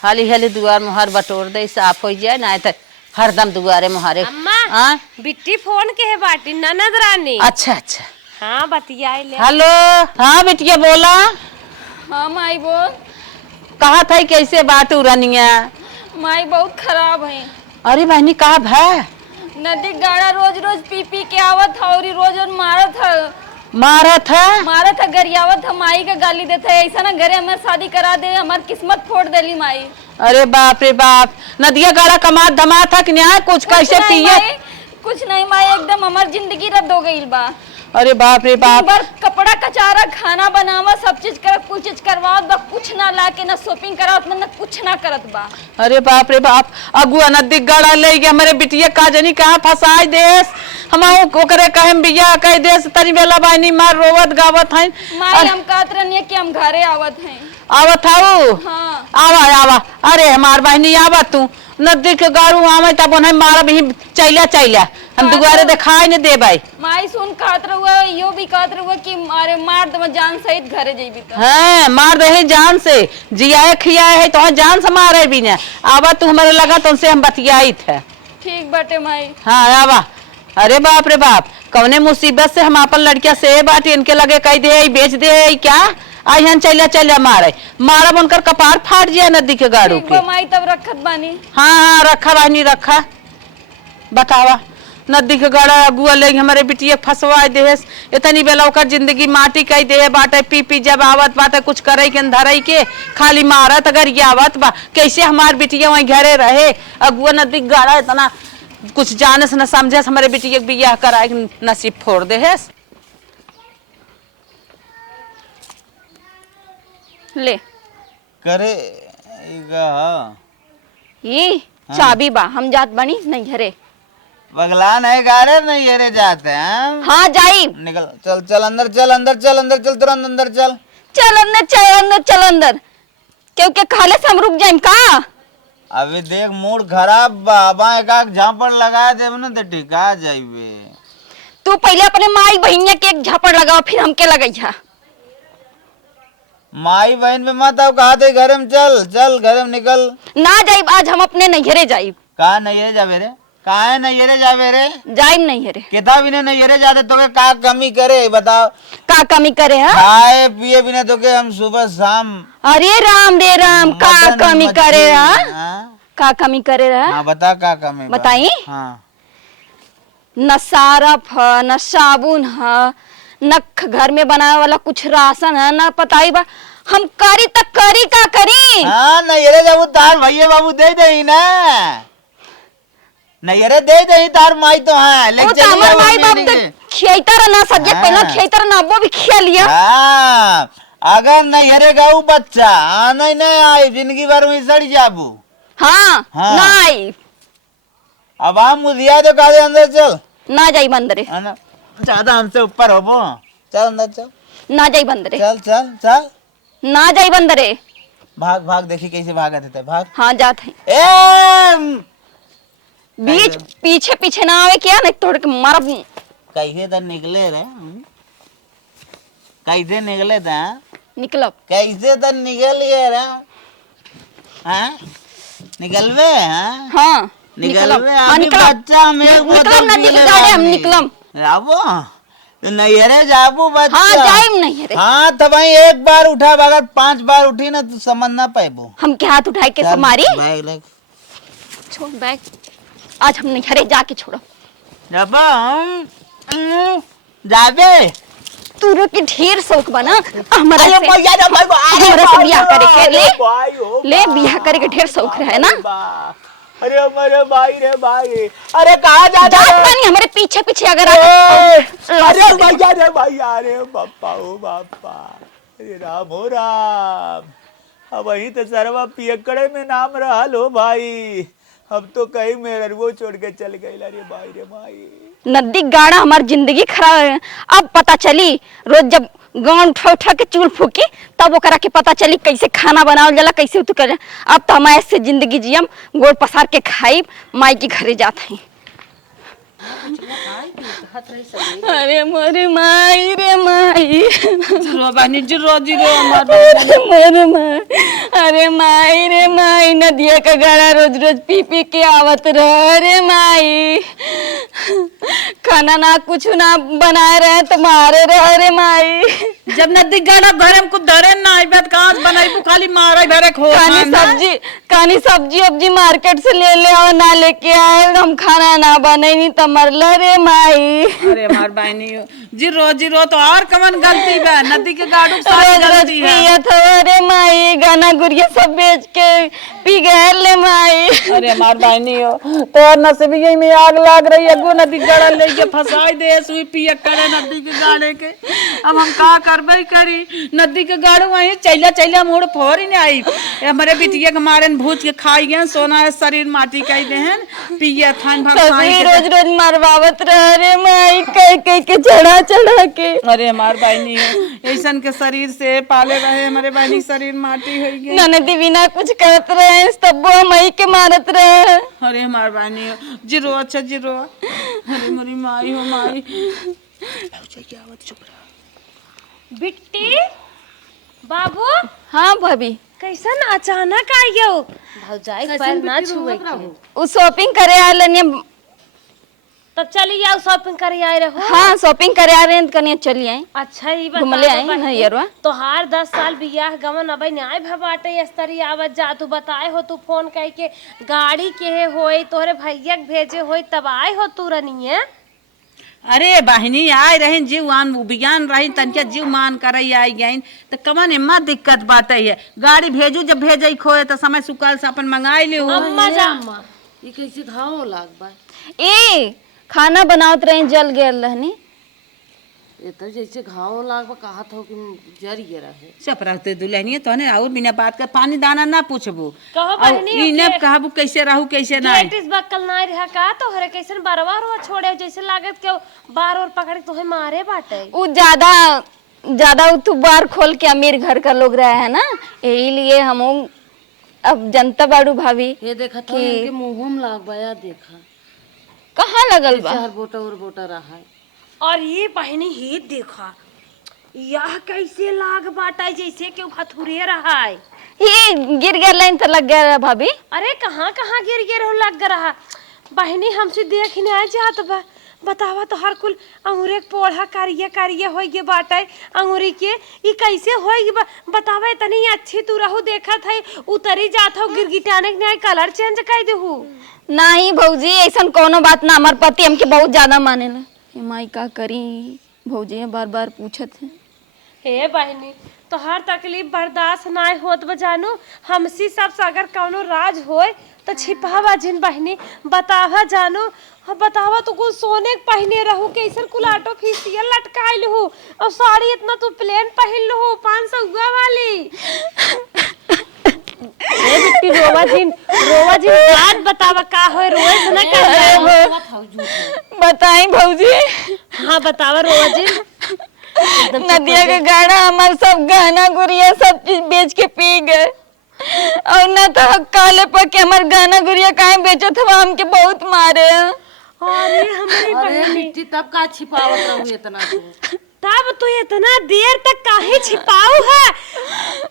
हाली हाली दुआर मुहार बटोर दे साफ हो जाए ना तो हरदम दुआरे मुहारे। अम्मा बिट्टी फोन के है बाटी ननद रानी। अच्छा अच्छा हाँ बतियाए ले। हेलो। हाँ बिटिया बोला। हाँ माई बोल। कहा था कैसे बात उड़निया? माई बहुत खराब है। अरे बहनी कहा है? नदी गाड़ा रोज रोज पी पी के आवत है और रोज रोज मारत है गरियावत है। माई का गाली देता है ऐसा ना घरे हमारे शादी करा दे हमार किस्मत फोड़ देली माई। अरे बाप रे बाप, नदिया गाड़ा कमात धमात था कि न्याय कुछ कैसे पिए? कुछ नहीं माई एकदम हमार जिंदगी रद्द हो गई बा। अरे बाप रे बाप, कपड़ा कचारा खाना बनावा सब चीज कर कुछ चीज करवाओ बा कुछ ना लाके ना शॉपिंग कराओ ना कुछ ना करत बा। अरे बाप रे बाप, अगुआ नदी गाड़ा ले गया हमारे बिटिया का जनी कहाँ फसाए देश हम ओकरे कहे बिया कह देश तनी बेला बानी मार रोवत गावत है। माई हम कहत रहनी कि हम घरे आवत हैं। आवत हाउ? हाँ। आवा आवा। अरे हमार बहनी आवा तू नदी के गाड़ू आवे तब उन्हें मारा भी चैला हम दुआरे दिखाई नहीं दे भाई। माई सुन कहत रहुआ यो भी कहत रहुआ कि अरे मार दम जान सहित घरे जेबी त। हां मार दे जान से, जियाए खियाए है तो जान से मारे भी ना। आवा तू हमारे लगा तुमसे हम बतियाई थे। ठीक बाटे माई। हाँ आवा। अरे बाप रे बाप, कौने मुसीबत से हम अपन लड़किया से बाटी इनके लगे कह दे बेच दे क्या आई हन चैला मारे मारा बनकर कपार फाट जाए नदी के गाड़ू के। माई तब रखत बानी। हाँ रखा बानी रखा। बतावा नदी के गाड़ा अगुआ ले हमारे बिटिया फंसवा देस इतनी बेला ओकर जिंदगी माटी कह दे बाटे पी पी जब आवत बाटे कुछ करे के धरई के खाली मारत अगर ये आवत बा कैसे हमार बिटिया वहीं घरे रहे। अगुआ नदी गाड़ा इतना कुछ जाने से न समझे हमारे बिटिया बियाह कराए नसीब फोड़ दे है। ले करे ये चाबी बा हम जात बनी नहीं घरे। बगलान है गारे नहीं येरे जाते हैं। हाँ जाई निकल चल चल अंदर चल अंदर चल अंदर चल तुरंत अंदर चल चल अंदर क्योंकि खाले से हम रुक जाए का। अभी देख मूड खराब बाबा एक झापड़ लगा दे ना तो टिका जाइबे। तू पहले अपने माई बहनिया के एक झापड़ लगाओ फिर हमके लगैया। माई बहन पे मत आओ कहा थे घर में चल चल घर में निकल ना जाइब आज हम अपने नैहरे जाइब। कहा नैहरे जावे रे? कहा है नैहरे जावे रे? जाइब नैहरे। किताब इन्हें नैहरे जाते तो का कमी करे बताओ? का कमी करे है? खाए पिए बिना तो के हम सुबह शाम। अरे राम रे राम का कमी करे है? का कमी करे है? हाँ बता का कमी बताई। हाँ न सारफ है न साबुन है न घर में बनाने वाला कुछ राशन है न पताई बा हम करी तक करी का करी। हाँ नैहरे जाबू तार भैया बाबू दे दही ना नैहरे दे दही तार माई तो है लेकिन तो हमार माई बाप तो खियाइता रहना सब्जी पहला खियाइता रहना वो भी खिया लिया। हाँ अगर नैहरे गाऊ बच्चा नहीं नहीं आई जिंदगी भर में सड़ जाबू। हाँ, हाँ। ना आई अब हम मुझिया तो कहा अंदर चल ना जाई बंदरे ज्यादा हमसे ऊपर हो वो चल अंदर चल ना जाई बंदरे चल चल चल ना जाई बंदरे। भाग भाग देखी कैसे भागा देता है भाग। हाँ जात है ए बीच पीछे पीछे ना आवे क्या नहीं तोड़ के मार। कैसे तो निकले रे कैसे निकले थे निकलब कैसे तो निकल गए रे हाँ निकलवे हाँ हाँ निकलवे हाँ, अभी बच्चा में निकलम नदी के गाड़े हम निकलम जाबो तो नैहरे जाबू बच्चा। हाँ जाइम नैहरे। हाँ तब वही एक बार उठा अगर 5 बार उठी ना तो समझ ना पाएबो। हम के हाथ उठाए के समारी बैग ले छोड़ बैग आज हम नैहरे जाके छोड़ो। जाबो जाबे तू की ढेर शौक बना हमारा अरे से भैया रे भाई हमारा से बियाह करे के ले बियाह करे के ढेर शौक है ना। अरे मेरे भाई रे भाई अरे कहाँ जा जात पानी हमारे पीछे पीछे अगर अरे भैया रे भाई अरे बापा ओ बापा अरे राम हो राम अब वही तो सरवा पियकड़े में नाम रहल हो भाई अब तो कहीं मेरे वो छोड़ के चल गई अरे भाई रे भाई। नदी गाड़ा हमारी जिंदगी खराब है। अब पता चली रोज जब गाँव उठा उठा के चूल फूकी तब वो करा के पता चली कैसे खाना बनावल जाला कैसे उतु करे। अब तो हम ऐसे जिंदगी जियम गोड़ पसार के खाई माई के घरे जात हैं। अरे मोरे माई रे माई रो बानी रो मोरे माई, अरे माई रे माई, नदिया का गाड़ा रोज रोज पी पी के आवत रह रे माई, खाना ना कुछ ना बनाए रहे तो मारे रह रे माई। जब नदी गाड़ा भरे हमको धरे ना आई बात कहाँ से बनाई खाली मारा भरे खो कानी सब्जी अब्जी मार्केट से ले ले और ना लेके आए, हम खाना ना बने नहीं तो मरला रे माई। अरे हमार बहनी जीरो तो और कमन गलती बा, नदी के गाड़ू सारी गलती है। अरे माई गाना गुड़िया सब बेच के पी गए ले माई। अरे हमार बहनी हो तो नसीब यही में आग लाग रही है, गो नदी गाड़ा लेके फंसाई दे सुई पिया करे नदी के गाड़े के। अब हम का करबे करी, नदी के गाड़ू वही चैला मोड़ फोर ही नहीं आई। हमारे बिटिया के मारे भूत के खाई गए, सोना है शरीर माटी कई देहन पिया थान सभी रोज रोज मरवावत रह रे माई, कह कह के चढ़ा के। अरे हमार बहनी ऐसन के शरीर से पाले रहे, हमारे बहनी शरीर माटी हो गई। ननदी बिना कुछ करत रहे तब मई के मारत रहे। अरे हमार बहनी जीरो अच्छा जीरो। अरे मोरी माई हो माई। बिट्टी बाबू, हाँ भाभी कैसन अचानक आइयो? भौजाई पैर ना छुए के। वो शॉपिंग करे आ लेने, तब चली आओ शॉपिंग करे आए रहो। हाँ शॉपिंग करे आ रहे हैं, कनिया चलिए आए। अच्छा ही घुमले आए ना यरवा। तो हार 10 साल बियाह गमन अबे न्याय भबाटे स्तरी आवत जा, तू बताए हो, तू फोन कह के गाड़ी के होई तोहरे भैया के भेजे होई तब आए हो तू रनिए। अरे बहनी आए रहे जीवान विज्ञान रही तनिया जीव मान कर आई गई तो कमन इम्मा दिक्कत बात है। गाड़ी भेजू जब भेजे खोए तो समय सुकाल से अपन मंगाई ले। अम्मा जा ये कैसे घाव लाग बा? ए खाना बनावत रहे जल गेल रहनी। ये तो जैसे घाव लाग बा कहत हो कि जर गिरा है। चुप रहते दुल्हनिया तो ने और बिना बात कर पानी दाना ना पूछबू। कहो बहनी इने कहबू कैसे रहू कैसे ना। गेटिस बक्कल ना रहा का तो हरे कैसन बारवार हो छोड़े जैसे लागत के बार और पकड़ तोहे मारे बाटे। वो ज्यादा तू बार खोल के अमीर घर का लोग रहा है ना, यही लिए हम अब जनता बाड़ू भाभी। ये देखा तो इनके मुंह में लाग बा, या देखा कहाँ लगल बा? चार बोटा और बोटा रहा है। और ये बहनी ही देखा यह कैसे लाग बाटा जैसे कि हथुरे रहा है। ये गिर गया लाइन तो लग गया भाभी। अरे कहाँ कहाँ गिर गिर हो लग रहा बहनी, हमसे देखने आ जात बा। बतावा तो हर कुल अंगूरे पोढ़ा कारिया हो गए बाटे अंगूरी के ये कैसे होई बतावा। इतनी अच्छी तू रहू देखत है उतरी जात हो गिरगिटाने के कलर चेंज कर देहू। नहीं भौजी ऐसा कोनो बात ना, हमार पति हमके बहुत ज्यादा माने ना। माई का करी भौजी बार बार पूछत है। हे बहनी तो हर तकलीफ बर्दाश्त ना होत बजानो, हमसी सब अगर कौनो राज होए तो छिपावा जिन बहनी बतावा जानो। बतावा तो कुछ सोने के पहने रहू कैसन कुलाटो फीसियल लटकाइल हो और साड़ी इतना तू प्लेन पहन लो 500 वाली। ए बिट्टी रोवा जिन बात बतावा का होए रोए से ना कर बताई भौजी। हाँ बतावा रोवा जिन। नदिया का गाड़ा हमारे सब गहना गुड़िया सब चीज बेच के पी गए और न तो काले पके हमारे गहना गुड़िया काहे बेचो था हमके बहुत मारे। अरे हमारी अरे मिट्टी तब का छिपावत रहू इतना तब तू इतना देर तक काहे छिपाऊ है?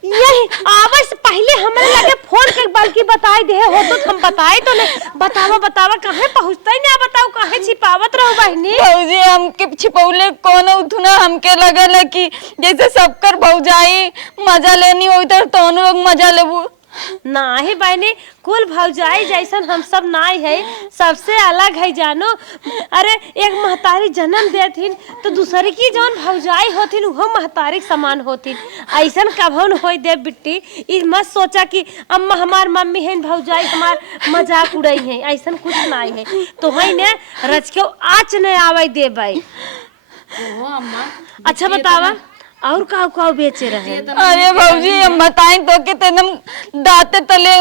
यही आवे से पहले हमारे लगे फोन कर बल्कि बताई दे हो तो हम बताए तो नहीं। बतावा काहे पहुंचता ही ना, बताओ काहे छिपावत रहो बहनी। भौजी हमके छिपौले कौन उठना हमके लगल कि जैसे सबकर भौजाई मजा लेनी हो तो दोनों लोग मजा लेबू ना ही बहनी कुल भौजाई जैसन हम सब नाई है, सबसे अलग है जानो। अरे एक महतारी जन्म देथिन तो दूसरे की जौन भौजाई होथिन वो महतारी समान होथिन, ऐसन कभन होई दे बिट्टी। ई मत सोचा कि अम्मा हमार मम्मी है भौजाई हमार मजाक उड़ाई है, ऐसन कुछ नाई है। तो है ने रच के आँच न आवे दे भाई। अच्छा बतावा और का बेचे रहे? अरे भौजी हम बताएं तो कि तेनम दाते तले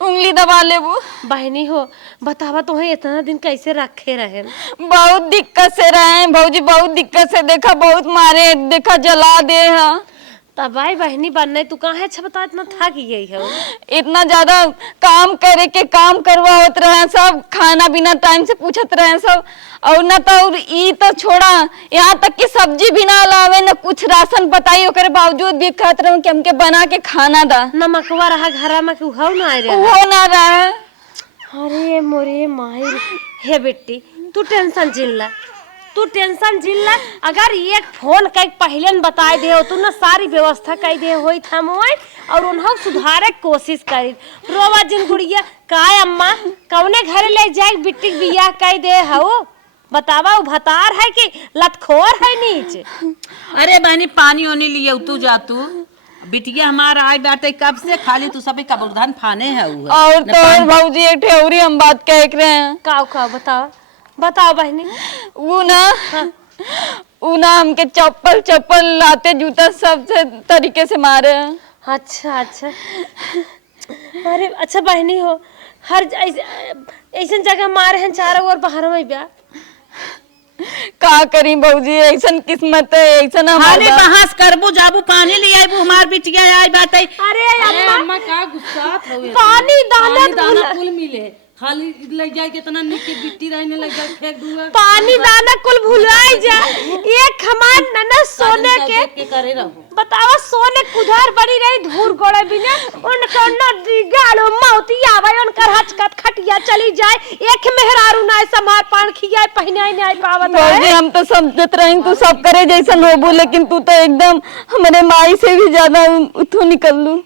उंगली दबा लेबू। बहनी हो बतावा तुम्हें इतना दिन कैसे रखे रहे? बहुत दिक्कत से रहे भौजी, बहुत दिक्कत से। देखा बहुत मारे, देखा जला दे। तबाई बहनी बनने तू कहाँ है? अच्छा बता, इतना थक गई है वो। इतना ज्यादा काम करे के काम करवावत रहे सब, खाना बिना टाइम से पूछत रहे सब, और न तो ई तो छोड़ा, यहाँ तक कि सब्जी भी ना लावे, न कुछ राशन बताई, ओकरे बावजूद भी कहत रहे कि हमके बना के खाना दा। नमकवा रहा घर में कि उहाव ना रे? वो ना रहा। अरे मोरे माई, हे बेटी तू टेंशन जिल्ला, तू टेंशन जिल्ला। अगर एक फोन कई पहले न बताए दे तू ना सारी व्यवस्था कई दे होई था मोय, और उन्हें सुधारे कोशिश करी। रोवा जिन गुड़िया काय अम्मा कौने घरे ले जाए बिट्टी बियाह कई दे हो? बतावा वो भतार है कि लतखोर है नीचे? अरे बहनी पानी ओनी लिए तू जा, तू बिटिया हमारा आई बाटे कब से, खाली तू सब कबूरधान फाने है और तो भौजी एक ठेवरी हम बात कह रहे हैं। का बताओ बताओ बहनी। वो ना हमके चप्पल लाते जूता सब से तरीके से मारे। अच्छा अच्छा, अरे अच्छा बहनी हो, हर ऐसे जगह मारे हैं चारों ओर बाहर में ब्याह। का करी भौजी, ऐसन किस्मत है, ऐसन खाली बहस करबू जाबू पानी ले आईबू, हमार बिटिया आई बात है। अरे अम्मा का गुस्सा थोए, पानी दाना कुल मिले, खाली लग जाए कितना निकी बिट्टी रहने लग जाए, फेंक दूंगा पानी दाना कुल भुलाई जा। एक हमार ननद सोने के करे रहो। बतावा सोने कुधार बड़ी रही धूर गोड़े बिना उनका नदी गाड़ो मौती आवे, उनकर हचकत खटिया चली जाए, एक मेहरारू ना समार पान खियाए पहनाए नहीं पावत है। हम तो समझत रही तू सब करे जैसन होबू, लेकिन तू तो एकदम हमारे माई से भी ज्यादा उठो निकल लू।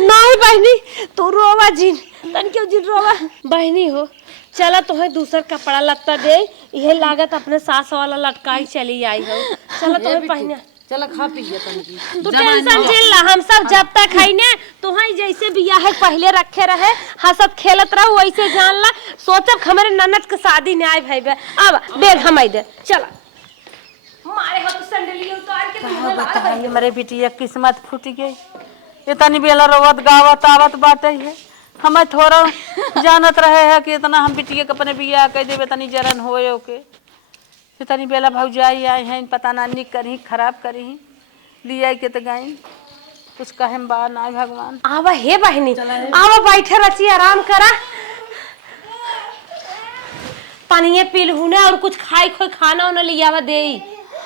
नहीं बहनी तू रोवा जिन, तन क्यों जिन रोवा बहनी हो। चला तुम्हें दूसरा कपड़ा लत्ता दे, यह लागत अपने सास वाला लटकाई चली आई हो। चला तुम्हें पहना, चला खा पी गया तन। तू टेंशन जिल्ला, हम सब जब तक है ने तुहई जैसे बियाह पहले रखे रहे, हंसत खेलत रहो वैसे जान ला। सोचब हमारे ननद के शादी नहीं आई भाई बे, अब बेग हम दे चला मारे हो तो संडली उतार के बता हमारे बिटिया किस्मत फूट गई, इतनी बेला रोवत गावत आवत बाटे है। हमें थोड़ा जानत रहे है कि इतना हम बिटिया के अपने बियाह कह देवे तनी जरन होए ओके, इतनी बेला भौजाई आए हैं, पता ना निक करी खराब करी लिया के तो गई, कुछ कहे बा ना भगवान। आवा हे बहनी, आवा बैठे रची आराम करा, पानी पी लू ना और कुछ खाई खोई खाना उन्हें लिया आवा दे।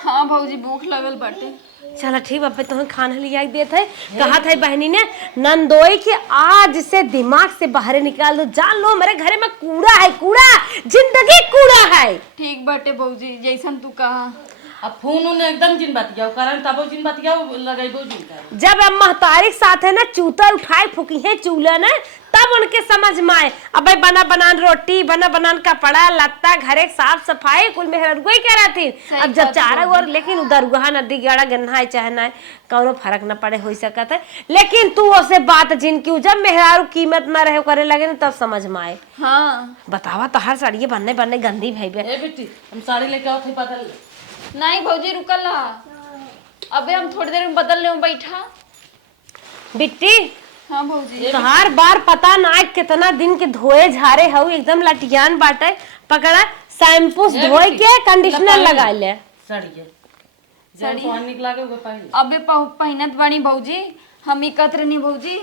हाँ भौजी भूख लगल बाटे। चला ठीक बापे तुम्हें खाना लिया देते है। कहा था बहनी ने नंदोई के आज से दिमाग से बाहर निकाल दो, जान लो मेरे घर में कूड़ा है, कूड़ा जिंदगी कूड़ा है। ठीक बाटे भौजी जैसन तू कहा। अब फोन उन एकदम जिन बतियाओ कारण तबो जिन बतियाओ लगाइबो जिन कर। जब अब महतारी साथ है ना चूतर उठाए फूकी है चूल्हा ना, तब उनके समझ में आए अब भाई बना बनान रोटी, बना बनान कपड़ा लत्ता, घरे साफ सफाई कुल मेहर कोई कह रहा थी। अब जब चारा और लेकिन उधर गुहा नदी गाड़ा गन्ना है चाहे ना कौनो फर्क न पड़े हो सकता है, लेकिन तू उसे बात जिनकी जब मेहरारू कीमत न रहे करे लगे तब समझ में आए। हाँ बतावा तो हर साड़ी बनने बनने गंदी भाई बे। ए बेटी हम साड़ी लेके आओ थे बदल। नहीं भौजी रुकल ला, अबे हम थोड़ी देर में बदल ले बैठा। बिट्टी हाँ भौजी तो हर बार पता ना कितना दिन के धोए झारे हो एकदम लटियान बाटे, पकड़ा शैम्पू धोए के कंडीशनर लगा ले साड़ी के जब पानी निकला के वो पहले अबे पहिनत बानी भौजी, हम एकत्र नहीं भौजी।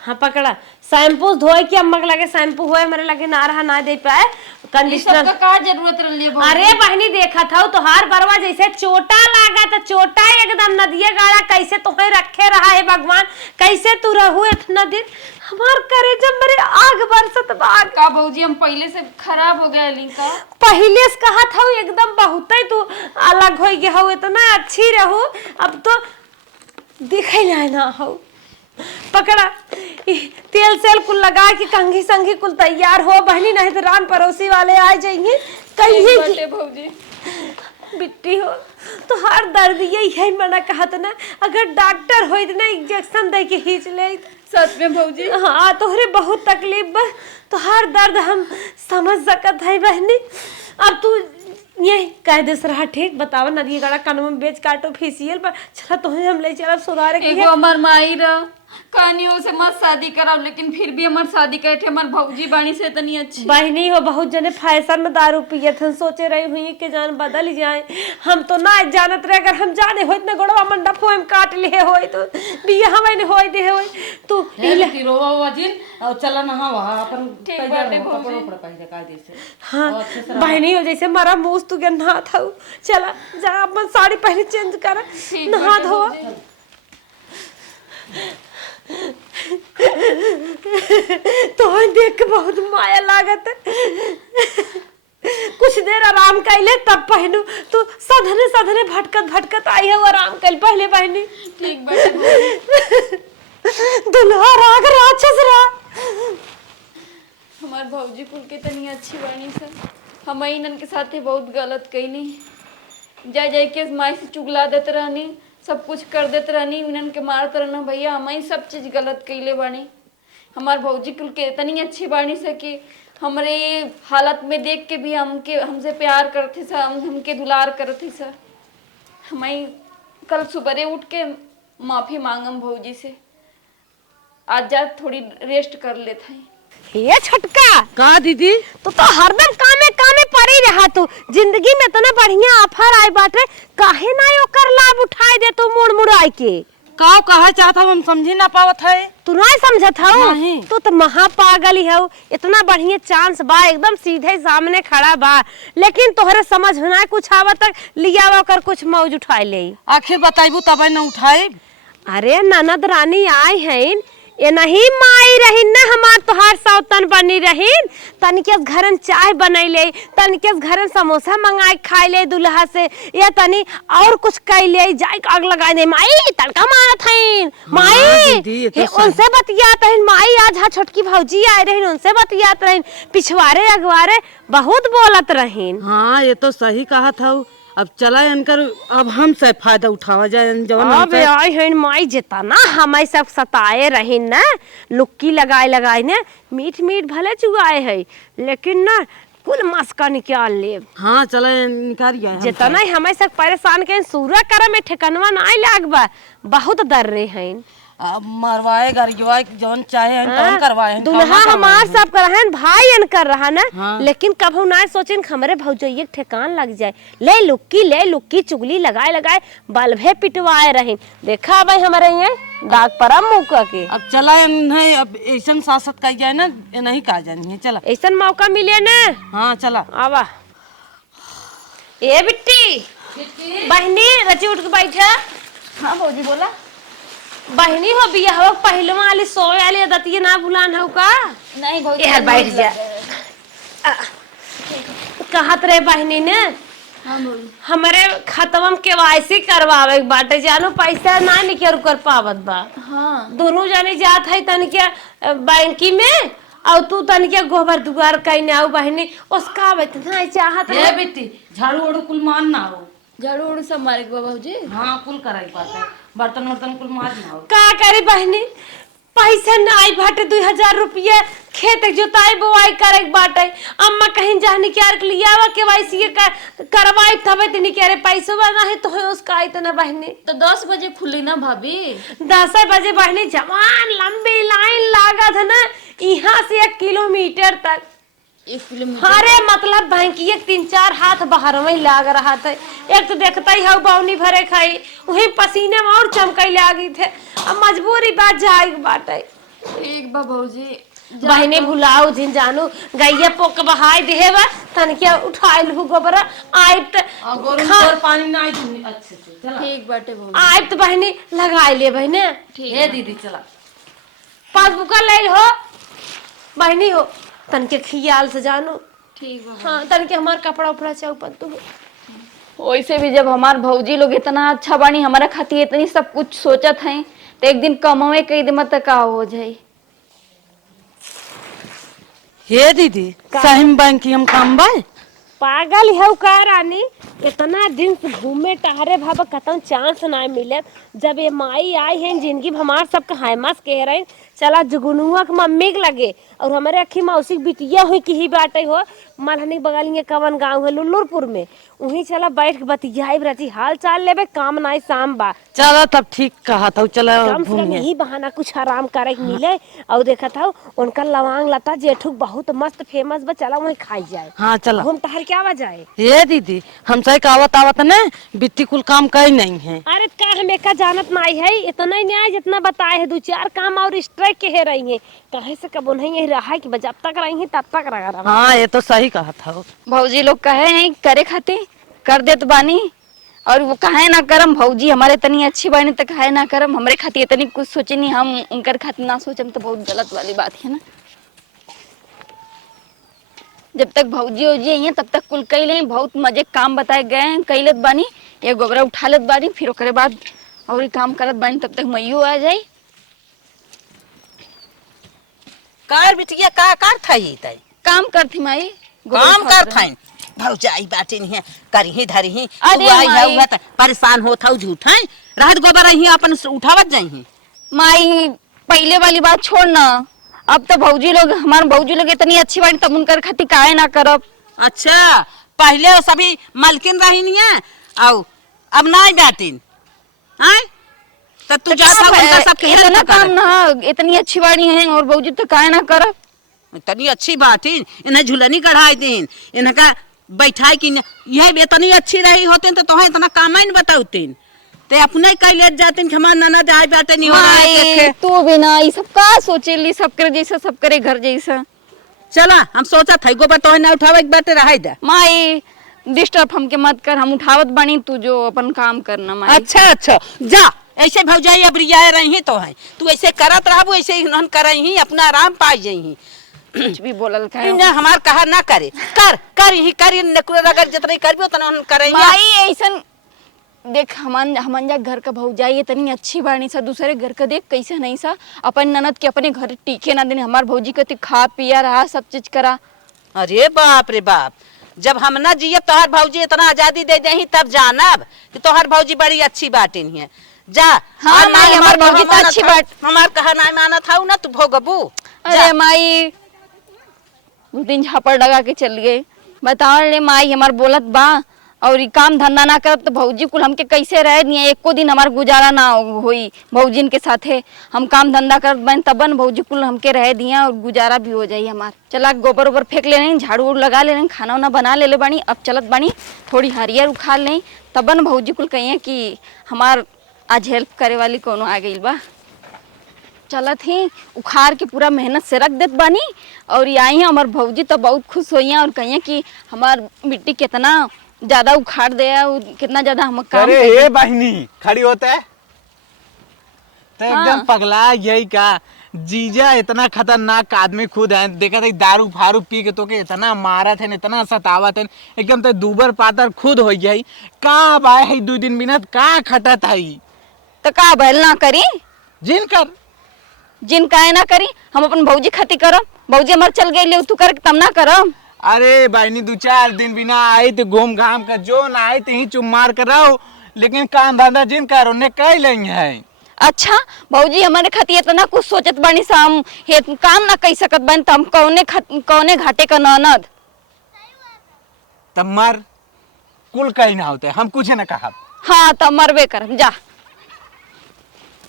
हाँ पकड़ा शैम्पू धोए के अम्मा के लगे शैम्पू हुए मेरे लगे ना रहा ना दे पाए कंडीशनर का का जरूरत रही भौजी। अरे बहनी देखा था तो हार बरवा जैसे चोटा लागा तो चोटा एकदम नदिया गाड़ा कैसे तुम्हें रखे रहा है भगवान, कैसे तू रहू इतना दिन हमार करे जब मेरे आग बरसत बाग का भौजी हम पहले से खराब हो गए लिंका। पहले से कहा था एकदम बहुत ही तू अलग हो गया हो, इतना अच्छी रहू अब तो दिखे ना हो। पकड़ा तेल सेल कुल लगा के कंघी संघी कुल तैयार हो बहनी, नहीं तो रान पड़ोसी वाले आ जाएंगे कहिए भौजी। बिट्टी हो तो हर दर्द यही है मना कहा था ना, अगर डॉक्टर हो इतना इंजेक्शन दे के खींच ले। सच में भौजी? हाँ तोहरे बहुत तकलीफ बा, तो हर दर्द हम समझ सकत है बहनी। अब तू ये कह दे रहा ठीक बतावा नदी गड़ा कानून में बेच काटो फेसियल पर चला तुम्हें हम ले चला सुधारे एगो हमर माई रा कहानियों से मत शादी कराओ, लेकिन फिर भी हमार शादी करे थे हमार भौजी बाणी से इतनी अच्छी। बहनी हो बहुत जने फैशन में दारू पिए थे, सोचे रही हुई कि जान बदल जाए। हम तो ना जानत रहे, अगर हम जाने होत ना गोड़वा मंडप में काट लिए होई तो बिया हमें होई दे होई तू बेटी रोवा वजिन और चला नहा वहां अपन ठीक बाटे कपड़ा भौजी। उपड़ा पहन का दे से। हाँ और अच्छे से बहनी हो जैसे मरा मुंह तू के नहा था। चला जा अपन साड़ी पहले चेंज कर, ठीक नहा बाटे धो। भौजी। तो देख के बहुत माया लागत। कुछ देर आराम कैले तब पहनू। तू सधने सधने भटकत भटकत आई है, आराम कैल पहले बहनी। ठीक बाटे भौजी। दुल्हा राग राक्षस रा। हमार भौजी कुल के तनी अच्छी बानी सर, हम इनन के साथे बहुत गलत कईनी। जाय जाय के माई से चुगला देते रहनी, सब कुछ कर देते रहनी, इनन के मारत रहना। भैया हम ही सब चीज गलत कईले बानी। हमार भौजी कुल के इतनी अच्छी बानी से कि हमरे हालत में देख के भी हमसे प्यार करते सर, हमके दुलार करते सर। हम कल सुबह उठ के माफी मांगम भौजी से, आज जा थोड़ी रेस्ट कर लेते हैं। ये छटका का दीदी तो हरदम कामे कामे पड़ी रहा। तू जिंदगी में इतना बढ़िया ऑफर आए बाटे, काहे ना ओकर लाभ उठाए दे तू मुड़ मुड़ आई के। का कहा चाहता हम समझी ना पावत है। तू नहीं समझत हो? नहीं। तू तो महा पागल ही हो। इतना बढ़िया चांस बा, एकदम सीधे सामने खड़ा बा, लेकिन तोहरे समझ में ना कुछ आवत तक लिया कर कुछ मौज उठाए ले। आखिर बताइबू तब न उठाए। अरे ननद रानी आई हैं, ये नहीं माई रहीन ना हमार तोहार सौतन बनी रहीन। तनिके घरन चाय बनैले, तनिके घरन समोसा मंगाए खाई ले दुल्हा से, या तनी और कुछ कैले जाए आग लगा दे। माई तड़का मारत हईन माई, दीदी, ये तो उनसे बतियात हईन माई। आज हाँ छोटकी भौजी आए रहीन, उनसे बतियात रहीन। पिछवारे अगवारे बहुत बोलत रहीन। हाँ ये तो सही कहा था। अब चला इनकर, अब हम से फायदा उठावा जाए जवन अब आई है माई जितना हमें सब सताए रही ना, लुक्की लगाए लगाए ने मीठ मीठ भले चुगाए है, लेकिन ना कुल मस्का निकाल ले। हाँ चला निकाल गया जितना ही हमें सब परेशान के सूरा कर में ठिकनवा ना लागबा, बहुत डर रहे हैं। अब मरवाए गरिजवाए जवन चाहे हम करवाए। दुल्हा हमार सब कर रहे भाई अन कर रहा ना। हाँ। लेकिन कभू ना सोचिन हमरे भौजैया के ठेकान लग जाए। ले लुक्की चुगली लगाए लगाए बल्भे पिटवाए रही। देखा भाई हमारे ये दाग पड़ा मुँह के। अब चला नहीं, अब ऐसा शासक का जाए ना, नहीं कहा जानी है। चला ऐसा मौका मिले ना। हाँ चला आवा ए बिट्टी बहनी रची उठ के बैठा। हाँ भौजी बोला। बहनी हो बिया हो पहले वाली सोए वाली दतिये ना भुलान हो का। नहीं भौजी यार बैठ जा। कहत रहे बहनी ने हाँ बोली। हमारे खतम केवाईसी करवावे बाटे, जानो पैसा ना निकल कर पावत बा। हाँ दोनों जाने जात है तनिके बैंकी में, और तू तनिके गोबर दुआर कहीं आओ बहनी उसका इतना चाहत ए बेटी झाड़ू वाड़ू कुल मान ना हो। झाड़ू उड़ू सब मारे के भौजी। हाँ कुल कराई पाता है, बर्तन वर्तन कुल मार ना हो। का करी बहनी, पैसा ना आई बाटे 2000 रुपया खेत जोताई बोआई करे बाटे। अम्मा कहीं जाने के आर लिया के वाईसी करवाई तबे तनी के रे पैसा बना है तो उसका आई तना बहनी। तो 10 बजे खुली ना भाभी। 10 बजे बहनी जवान लंबी लाइन लागत है ना, यहाँ से 1 किलोमीटर तक। 1 किलोमीटर। अरे मतलब बैंकिए 3-4 हाथ बाहर में लाग रहा था। एक तो देखता ही हो बावनी भरे खाई, वही पसीने में और चमकई लागी थे। अब मजबूरी बात जाए बाटे। ठीक बा भौजी। बहने भुलाओ जिन जानू गैया पोक बहाई देवा तनके उठाई लहु गोबरा आइब त और पानी ना आई अच्छे से। चला ठीक बाटे भौजी। आइब त बहनी लगाई ले बहने। ए दीदी चला पासबुक ले हो बहनी हो तनके खियाल से जानू। ठीक बा। हाँ तनके हमार कपड़ा उपड़ा चौपन तू। वैसे भी जब हमार भौजी लोग इतना अच्छा बानी हमारा खातिर इतनी सब कुछ सोचत हैं, तो एक दिन कमावे कई दिन मत का हो जाए। हे दीदी सही में बैंक की हम काम बाय। पागल है का रानी, इतना दिन से घूमे टहरे भाबा कतन चांस ना मिले। जब ये माई आई है जिंदगी में हमार सबका हायमास कह रहे चला जुगनुआ के मम्मी के लगे और हमारे अखी मौसी बिटिया हुई की ही बाटे हो मलहनी बगल में कवन गाँव है लुल्लुरपुर में वहीं चला बैठ के बतियाई रची हाल चाल लेबे काम नाई शाम बा चलो तब ठीक कहा था चलो कम से कम यही बहाना कुछ आराम करे के मिले और देखा था उनका लवांग लता जेठुक बहुत मस्त फेमस बा चला वहीं खाई जाए। हाँ चलो हम तहर क्या बजाए ये दीदी हमसे आवत आवत ने बिट्टी कुल काम कहीं नहीं है। अरे का हमें का जानत नाई है इतना ही नहीं जितना बताए है 2-4 काम और स्ट्राइक के है रही है कहे से कब नहीं रहा है कि जब तक रही है तब तक रहा। हाँ ये तो सही कहा था। भौजी लोग कहे हैं करे खाते कर देत बानी और वो कहे ना करम भौजी हमारे इतनी अच्छी बानी तो कहे ना करम हमरे खातिर इतनी कुछ सोचे नहीं हम उनकर खातिर ना सोचम तो बहुत गलत वाली बात है ना। जब तक भौजी उजी आई हैं तब तक कुल कई ले बहुत मजे काम बताए गए हैं कई लेत बानी ये गोबरा उठा लेत बानी फिर ओकरे बाद और काम करत बानी तब तक मैयो आ जाई। कार बिटिया का कार थई तई काम करती माई काम कर थई भौजाई बाटे नहीं है करी ही धरी ही अरे तू आई माई। है त परेशान होत हऊ झूठा रहत गोबर ही अपन उठावत जाई माई पहले वाली बात छोड़ ना अब तो भौजी लोग हमारे भौजी लोग इतनी अच्छी बानी तब उनकर खातिर काहे ना करब। अच्छा पहले वो सभी मलकिन रही नहीं है औ अब नहीं बाटिन हैं त तू जा सब उनका सब कह इतना काम ना इतनी अच्छी बानी है और भौजी तो काहे ना करब। इतनी अच्छी बात है इन्हें झुलनी कढ़ाई दिन इनका बैठाई कि यह इतनी अच्छी रही होते तो तुम्हें इतना काम ही नहीं बताउतीन ते अपने कह ले जाते हमार ननद आई बाटे नहीं हो रहा है तू भी ना ये सब का सोचेली सब करे जैसा सब करे घर जैसा। चला हम सोचा था गोबर तो ना उठावे के बाटे रहाई दे माई डिस्टर्ब हमके मत कर हम उठावत बनी तू जो अपन काम करना माई। अच्छा अच्छा जा ऐसे भौजाई अब रिया रही तो है तू ऐसे करत रहबो ऐसे ही करही अपना आराम पाई जही कुछ भी बोलल का ना हमार कहा ना करे कर ही करी नकुर अगर जितना करबो उतना करही माई ऐसन देख हमन जा घर का भौजाई इतनी अच्छी बानी सा दूसरे घर का देख कैसे नहीं सा अपन ननद के अपने घर टीके ना देने हमार भौजी के खा पिया रहा सब चीज करा। अरे बाप रे बाप जब हम ना जिये तोहर भौजी इतना आजादी दे दे तब जानब कि तोहर भौजी बड़ी अच्छी बाटे नहीं है जा। हाँ माई हमार भौजी तो अच्छी बात हमार कहा ना माना था ना तू भोगबू। अरे माई दो दिन झापड़ लगा के चल गए बताओ रे माई हमार बोलत बा और काम धंधा ना करब तो भौजी कुल हमके कैसे रह दिए एको दिन हमार गुजारा ना होई भौजीन के साथे हम काम धंधा करत बन तबन भौजी कुल हमके रह दिए और गुजारा भी हो जाई हमार। चला गोबर ओबर फेंक ले नहीं झाड़ू लगा ले नहीं खाना वाना बना ले बानी अब चलत बानी थोड़ी हरियर उखाड़ ले तबन भौजी कुल कहिए कि हमार आज हेल्प करे वाली कोनो आ गई बा। चलत ही उखाड़ के पूरा मेहनत से रख देत बानी और आई हैं हमार भौजी तो बहुत खुश होई हैं और कहिए कि हमार मिट्टी कितना ज्यादा उखाड़ दे कितना ज्यादा हम काम अरे हे बहनी खड़ी होता है तो एकदम पगला यही का जीजा इतना खतरनाक आदमी खुद है देखा था दारू फारू पी के तो के इतना मारत है इतना सतावत है एकदम तो दूबर पातर खुद हो गई का आए है 2 दिन बिना का खटत है तो का बैल ना करी जिन कर जिन काहे ना करी हम अपन भौजी खाती करम भौजी हमार चल गई ले तू कर तम ना करम। अरे बहनी 2-4 दिन बिना आई तो घूम घाम कर जो ना आई तो ही चुम मार कर रहो लेकिन काम धंधा जिन कर उन्हें कह लेंगे है। अच्छा भौजी हमारे खातिर इतना कुछ सोचत बानी सा हम काम ना कह सकत बानी तो हम कौने घाटे का ननद तब मर कुल कहीं ना होते हम कुछ ना कहा। हाँ तो मरबे करम जा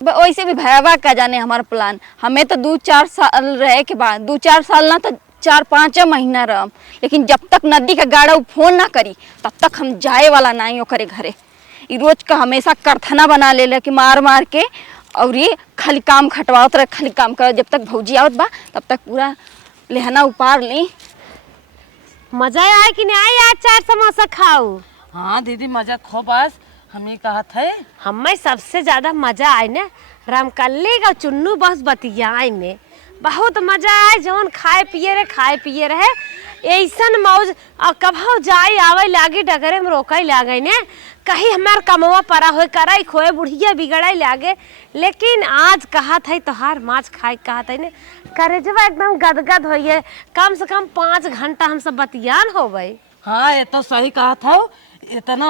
वैसे भी भयावा का जाने हमारा प्लान हमें तो 2-4 साल रहे के बाद 2-4 साल ना तो 4-5 महीना रह लेकिन जब तक नदी का गाड़ा फोन ना करी तब तक हम जाए वाला नहीं हो करे घरे। ये रोज का हमेशा करथना बना ले कि मार मार के और ये खाली काम खटवाओ रहे खाली काम कर जब तक भौजी आवत बा तब तक पूरा लेहना उपार ली। मजा आए कि नहीं आए आज 4 समोसा खाओ। हाँ दीदी मजा खो बस हम ही कहा थे हमें सबसे ज्यादा मजा आए ना रामकल्ली का चुन्नू बस बतियाए में बहुत मजा आए जौन खाए पिए रहे ऐसन मौज और कभो जाए आवे लागे डगरे में रोकई लागे ने कहीं हमार कमवा परा हो कराई खोए बुढ़िया बिगड़ाई लागे लेकिन आज कहा था तोहार माछ खाए कहा था ने करे जब एकदम गदगद होइए कम से कम 5 घंटा हम सब बतियान हो गए। हाँ ये तो सही कहा था। इतना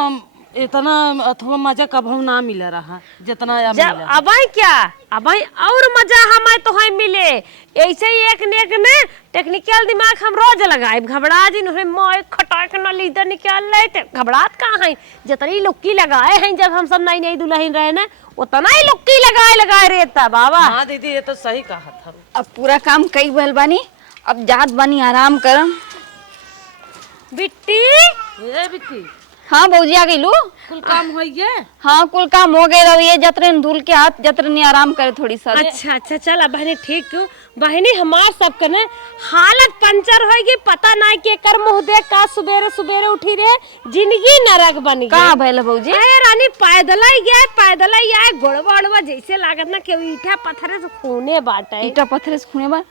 इतना अथवा मजा कभी ना मिल रहा जितना अब जब मिला। अब क्या अब और मजा हमें तो है मिले। ऐसे ही एक नेक ने टेक्निकल दिमाग हम रोज लगाए घबरा जी मोय खटाक न लीडर निकाल ले थे घबरात कहाँ है। जितनी लुक्की लगाए हैं जब हम सब नई नई दुल्हन रहे ना उतना ही लुक्की लगाए रहता बाबा। हाँ दीदी ये तो सही कहा था। अब पूरा काम कई भल बानी, अब जात बानी आराम करम। बिट्टी ये बिट्टी हाँ भौजी आ गई लू। कुल काम हो गए। हाँ कुल काम हो गए रहो। ये जतरे धुल के हाथ जतरे ने आराम करे थोड़ी सा। अच्छा अच्छा चल बहनी ठीक क्यों बहनी हमार सबके ना हालत पंचर होगी पता नहीं के कर मुंह देख का सुबेरे सुबेरे उठी रे जिंदगी नरक बन गई। कहाँ भैल भौजी? अरे रानी पैदल ही आए गोड़वा जैसे लागत ना के ईटा पत्थर से खूने बाटे। ईटा पत्थर से खूने बा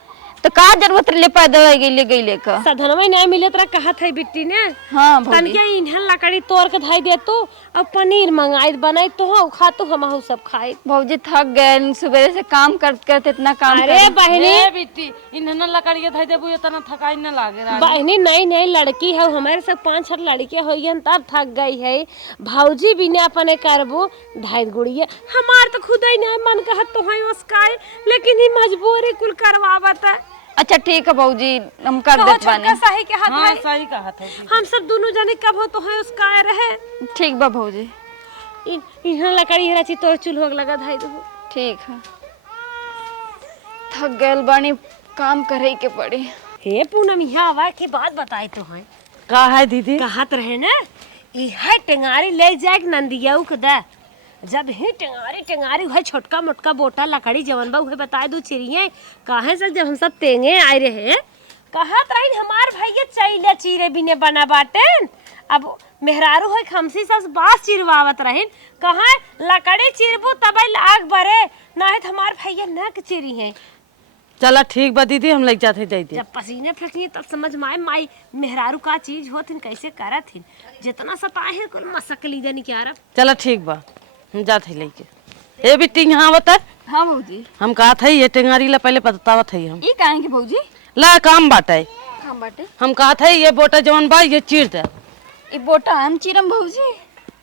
तो का जरूरत ले पैदल ले गई लेकर। साधनवा नहीं मिले तरा कहा था बिट्टी ने। हाँ भौजी तनके इन्हन लकड़ी तोड़ के धाई दे तू अब पनीर मंगाई बनाई तो हो खा तो हम सब खाए। भौजी थक गए सुबह से काम करते इतना काम अरे बहनी ए बिट्टी इन्हने लकड़िया धइ देबू इतना थकाई न लागे रानी। बहनी नई लड़की है हमारे सब 5-6 लड़के हो तब थक गई है। भौजी भी ने अपने करबू ढाई गुड़िया हमार तो खुद ही नहीं मन कहत तो है उसका लेकिन ही मजबूरी कुल करवावत है। अच्छा ठीक है भौजी हम कर देत बानी। सही के हाथ हाँ में सही कहा था। हम सब दोनों जाने कब हो तो है उसका रहे। ठीक बा भौजी इन्हन लकड़ी हराची तोड़ चूल्हो लगा धाई दो। ठीक है थक गए बानी काम करे के पड़े। हे पूनम यहाँ आवा की बात बताई तो है का है दीदी? कहत रहे ना यह टेंगारी ले जाए नंदिया दा जब ही टेंगारी है छोटका मोटका बोटा लकड़ी जवन बा बता दो चिड़िए कहे से जब हम सब तेंगे आए रहे कहत रही हमार भैया चैले चीरे बिने बना बाटे। अब मेहरारू है खमसी से बास चिरवावत रही कहा लकड़ी चिरबू तब आग बरे ना है हमार भैया नक चिरी है। चला ठीक बा दीदी हम लग जाते दे दे। जब पसीने फेंकिए तब समझ में आए माई मेहरारू का चीज होथिन कैसे करत हिन जितना सताए है कुल मसक लीदे नहीं क्या। चला ठीक बा हम जाते लेके। ए बिट्टी यहाँ बता। हाँ भौजी हम कहा था ये टेंगारी ला पहले बतावत है हम ये काहे के भौजी? ला काम बाटे काम बाटे हम कहा था ये बोटा जवन बा ये चीर दे। ये बोटा हम चिरम भौजी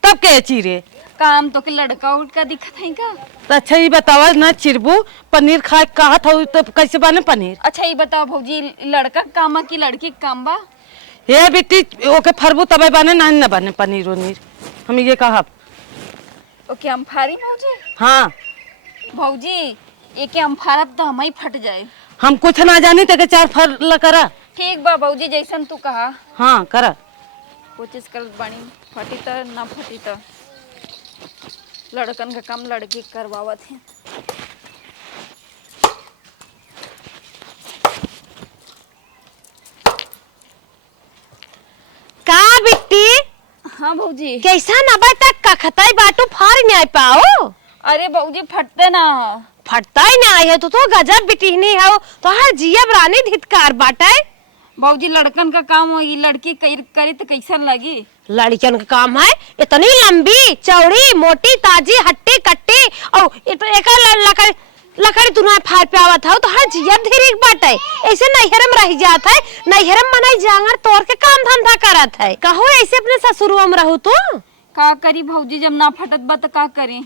तब के चीरे काम तो के लड़का उठ का दिखत है का। तो अच्छा ये बतावा ना चिरबू पनीर खा कहा था तो कैसे बने पनीर? अच्छा ये बताओ भौजी लड़का काम की लड़की काम बा? ये बिट्टी ओके फरबू तबे बने ना बने पनीर वनीर हम ये कहा। ओके हम फारी भौजी? हाँ भौजी एक हम फारब तो हम ही फट जाए। हम कुछ ना जानी ते के 4 फर ला करा। ठीक बा भौजी जैसन तू कहा। हाँ करा कोशिश करत बानी फटी त ना फटी त लड़कन का काम लड़की करवावत है। का बिट्टी हाँ भौजी कैसा ना बता कखताई बाटू फार नहीं पाओ। अरे भौजी फटते ना फटता ही नहीं है तो गजब बिटी नहीं है तो हर जियब रानी धितकार बाटे। भौजी लड़कन का काम हो ये लड़की करे तो कैसा लगी? लड़कियन का काम है इतनी लंबी चौड़ी मोटी ताजी हट्टी कट्टी और एक लकड़ी तू ना फाड़ पे आवत हो तो हर जियब धीरे बाटे। ऐसे नैहरम रह जात है नैहरम मनाई जांगर तोड़ के काम धंधा करत है कहो ऐसे अपने ससुरवा में रहू तू का करी भौजी जब ना फटत बा तो का करी?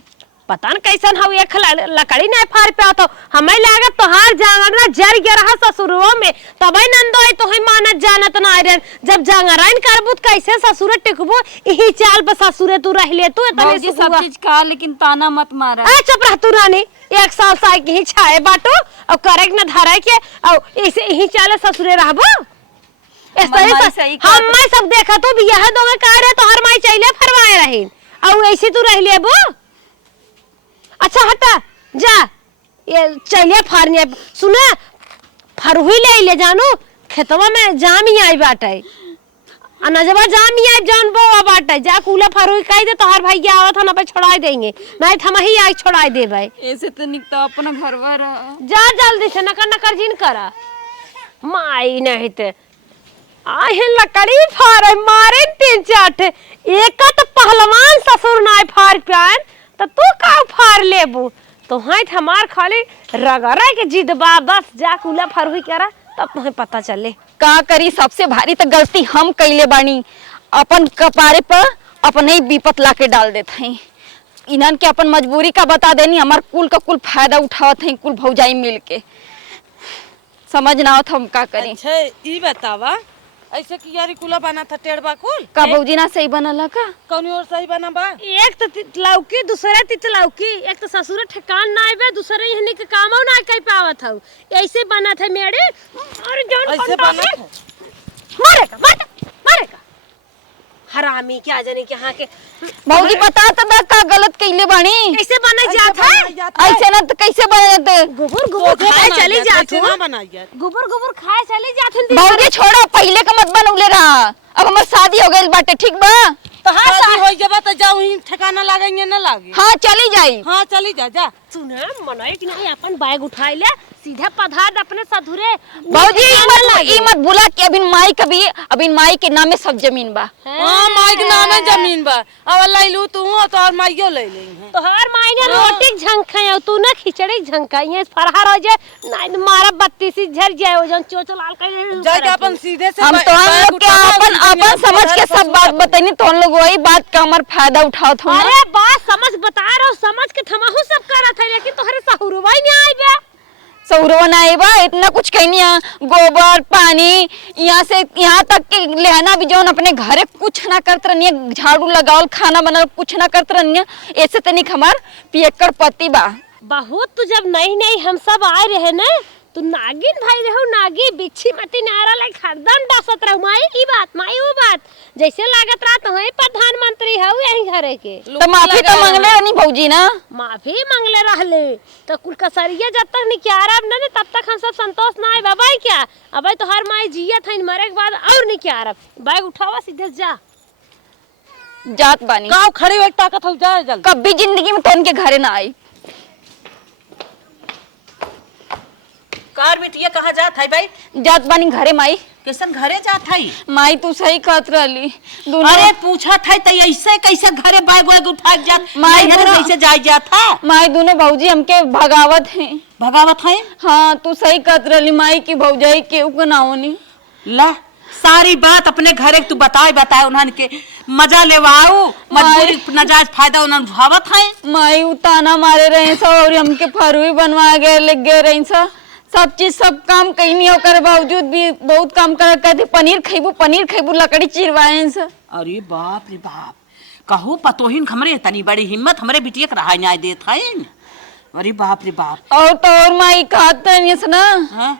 पता न कैसन हो एक लकड़ी नहीं फाड़ पे तो हमें लागत तो हार जांगर ना जर गया रहा ससुरवा में तबे नंदो है तो है मानत जानत ना आयरन जब जांगराइन करबुत कैसे ससुर टिकबो यही चाल पर ससुरे तू रह ले तू इतने भौजी सब चीज कहा लेकिन ताना मत मारा। आ चुप रह तू रानी 1 साल से की ही छाए बाटो और करे न धरे के और ऐसे यही चाले ससुरे रहबो। हम मैं सब देखा तो भी यह दो में का रहे तो हर माई चले फरवाए रही और ऐसे तू रह लेबो। अच्छा हटा जा ये चलिए फारने सुना फरहुई ले जानो खेतवा में जाम ही आई बाटे अनजवा जाम ही आई जान बो बाटे जा कूला फरहुई कह दे तो हर भाई आवत ना पे छोड़ा देंगे नहीं हम ही आई छोड़ा दे भाई ऐसे तो निकता अपना घरवा रहा। जा जल्दी से नकर जिन करा माई नहीं ते आहे लकड़ी फारे मारे 3-4 एक तो पहलवान ससुर नाय फार प्यान तो तू का फार लेबू तो हाथ हमार खाली रगड़ा के जिद बा बस जा कूला फरहुई करा तब तुम्हें पता चले। का करी, सबसे भारी तो गलती हम कैले बानी, अपन कपारे पर अपने ही विपत ला के डाल देते हैं। इन्हन के अपन मजबूरी का बता देनी, हमार कुल का कुल फायदा उठावत हैं कुल भौजाई मिल के, समझ ना आवत हम का करें। अच्छा ई बतावा ऐसे कि यारी कुला बना था टेढ़बा कुल का भौजी ना सही बनला का? कौन और सही बना बा? एक तो तितलौकी, दूसरा तितलौकी, एक तो ससुर ठेकान ना आवे, दूसरा यहनी के कामो ना कई पावत हौ। ऐसे बना था मेरे और जौन ऐसे बना था मारेगा हरामी क्या जाने के यहाँ के भौजी बता तो दा का गलत कैले बानी? कैसे बने जात है? ऐसे ना तो कैसे बनते? गोबर गोबर खाए चली जात ना हो, बना यार गोबर गोबर खाए चली जात हो। भौजी छोड़ो, पहले का मत बनौले रहा, अब हमार शादी हो गई बाटे, ठीक बा? तो हाँ शादी हो जब तो जाऊं ही ठिकाना लागेंगे ना लागे। हाँ चली जाई। हाँ चली जा जा। सुना मनाई कि नहीं अपन बैग उठाई ले सीधा पधार अपने सधुरे। भौजी ई मत भूला कि अभी माई के नामे सब जमीन बा। हाँ माई के नाम है जमीन बा, अब ले लू तू तो और माइयो ले लेंगे। तो हर माई ने रोटी झंखाई और तू ना खिचड़ी झंखाई है, फरहार हो जाए नहीं मारा 32 झर जाए हो जन चोचो लाल कर जाके अपन सीधे से हम तो हम लोग के अपन समझ के सब बात बताइनी, तो हम लोग वही बात का हमार फायदा उठावत हो। अरे बात समझ बता रहा समझ के थमाहू सब करत है, लेकिन तोहरे सहुरवा ही नहीं आई बे। सौरवा नहीं बा, इतना कुछ कहनी, गोबर पानी यहाँ से यहाँ तक कि लेना भी जौन अपने घरे कुछ ना करत रहनी, झाड़ू लगावल खाना बनावल कुछ ना करत रहनी, ऐसे तनिक हमार पियक्कड़ पति बा। बहुत तो जब नहीं हम सब आए रहे ना तो नागिन भाई रहो, नागी बिच्छी मती नारा लाइक हरदम डासत रहो, माई की बात माई वो बात जैसे लागत रहा तो वही प्रधानमंत्री हो यही घरे के। तो माफी तो मांगले रहनी भौजी ना? माफी मांगले रहले तो कुल कसरिया जब तक निक्यारब ना तब तक हम सब संतोष ना आए बाबा क्या। अब तो हर माई जियत है मरे के बाद और निक्यारब। बैग उठावा सीधे जा जात बानी, गाँव खड़ी हुई ताकत हो जाए जल्दी। कभी जिंदगी में तो उनके घरे ना आई। कार बिटिया कहाँ जात है भाई? जात बानी घरे माई। कैसन घरे जात है? माई तू सही कहत रहली, अरे पूछा था तो ऐसे कैसे घरे बैग वैग उठा जात माई नैहर दोनों- कैसे जाए जात है? माई दोनों भौजी हमके भगावत हैं। भगावत है? हाँ तू सही कहत रहली माई की भौजाई केहू के ना होनी। ला सारी बात अपने घरे तू बताए उन्हन के मजा लेवाऊ, मजबूरी नजायज फायदा उन्हन उठावत है। माई उताना मारे रहे सब और हमके फरुई बनवा गए लग गए रही सब चीज सब काम कहीं होकर बावजूद भी बहुत काम कर कहते पनीर खैबू लकड़ी चिरवाए से। अरे बाप रे बाप, कहू पतोहिन हमरे तनी बड़ी हिम्मत हमरे बिटिया के रहा न्याय देत है। अरे बाप रे बाप। और तो और माई कहते हैं ना हाँ?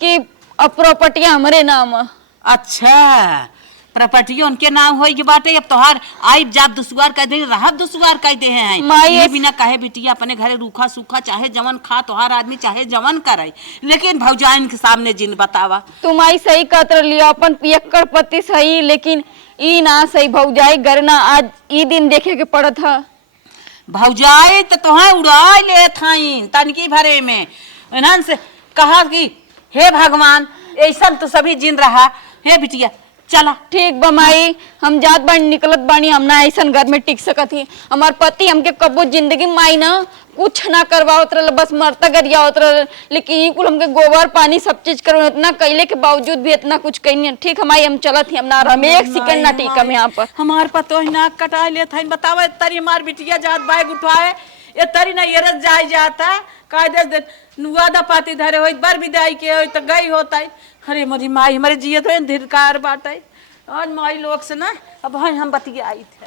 कि अब प्रॉपर्टी हमरे नाम। अच्छा प्रॉपर्टी उनके नाम होई के बाटे, अब तोहार आइब जात दुसुआर कह दे रहब दुसुआर कह दे हैं। माई ये बिना कहे बिटिया अपने घरे रूखा सूखा चाहे जवन खा तोहार आदमी चाहे जवन करे, लेकिन भौजाइन के सामने जिन बतावा। तुम आई सही कहत रही, अपन पियक्कड़ पति सही, लेकिन ई ना सही भौजाई घर ना आज ई दिन देखे के पड़त है। भौजाई तो तोहा उड़ा ले थाइन तनकी भरे में इन्हन से कहा कि हे भगवान ऐसा तो सभी जिन रहा। हे बिटिया चला ठीक बा माई, हम जात बानी निकलत बानी, हम ना ऐसा घर में टिक सकत ही। हमार पति हमके कबो जिंदगी माई ना कुछ ना करवावत रहे, बस मरता गरियावत रहे, लेकिन ई कुल हमके गोबर पानी सब चीज करो, इतना कैले के बावजूद भी इतना कुछ कहीं। ठीक हमारी हम चलत ही, हम ना हम एक सेकंड ना टिकम यहाँ पर। हमार पतो ही ना कटा ले था बतावा तरी हमार बिटिया जात बैग उठाए ये तरी ना यरस जाए जाता कायदे दे नुआदा पाती धरे होई बर विदाई के होई तो गई होता है। अरे मोरी माई हमारे जियत है धिरकार बाटे और माई लोग से ना अब हम बतिया आई थी।